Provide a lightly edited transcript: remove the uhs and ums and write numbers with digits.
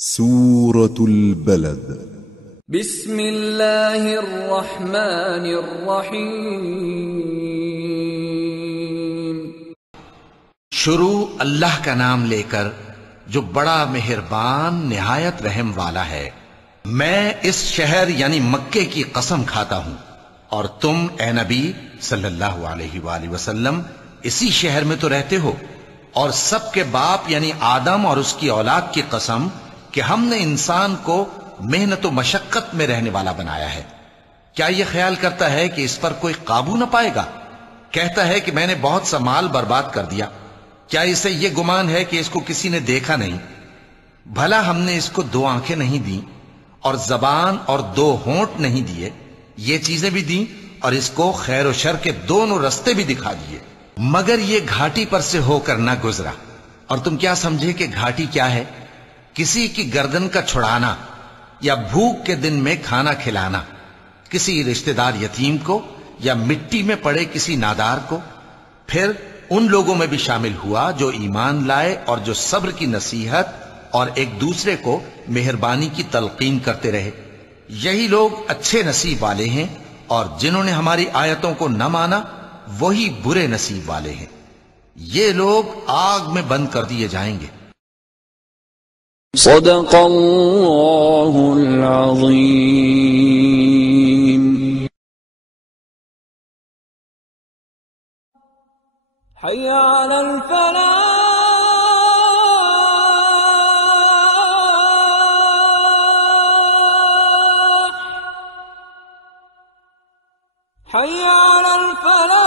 سورة البلد بسم اللہ الرحمن الرحیم شروع اللہ کا نام لے کر جو بڑا مہربان نہایت رحم والا ہے۔ میں اس شہر یعنی مکے کی قسم کھاتا ہوں اور تم اے نبی صلی اللہ علیہ وآلہ وسلم اسی شہر میں تو رہتے ہو، اور سب کے باپ یعنی آدم اور اس کی اولاد کی قسم کہ ہم نے انسان کو محنت و مشقت میں رہنے والا بنایا ہے۔ کیا یہ خیال کرتا ہے کہ اس پر کوئی قابو نہ پائے گا؟ کہتا ہے کہ میں نے بہت سا مال برباد کر دیا۔ کیا اسے یہ گمان ہے کہ اس کو کسی نے دیکھا نہیں؟ بھلا ہم نے اس کو 2 آنکھیں نہیں دیں اور زبان اور 2 ہونٹ نہیں دیے؟ یہ چیزیں بھی دیں اور اس کو خیر و شر کے دونوں رستے بھی دکھا دیے، مگر یہ گھاٹی پر سے ہو کر نہ گزرا۔ اور تم کیا سمجھے کہ گھاٹی کیا ہے؟ کسی کی گردن کا چھڑانا یا بھوک کے دن میں کھانا کھلانا، کسی رشتہ دار یتیم کو یا مٹی میں پڑے کسی نادار کو۔ پھر ان لوگوں میں بھی شامل ہوا جو ایمان لائے اور جو صبر کی نصیحت اور ایک دوسرے کو مہربانی کی تلقین کرتے رہے۔ یہی لوگ اچھے نصیب والے ہیں، اور جنہوں نے ہماری آیتوں کو نہ مانا وہی برے نصیب والے ہیں۔ یہ لوگ آگ میں بند کر دیے جائیں گے۔ صدق اللہ العظیم۔ حی علی الفلاح، حی علی الفلاح۔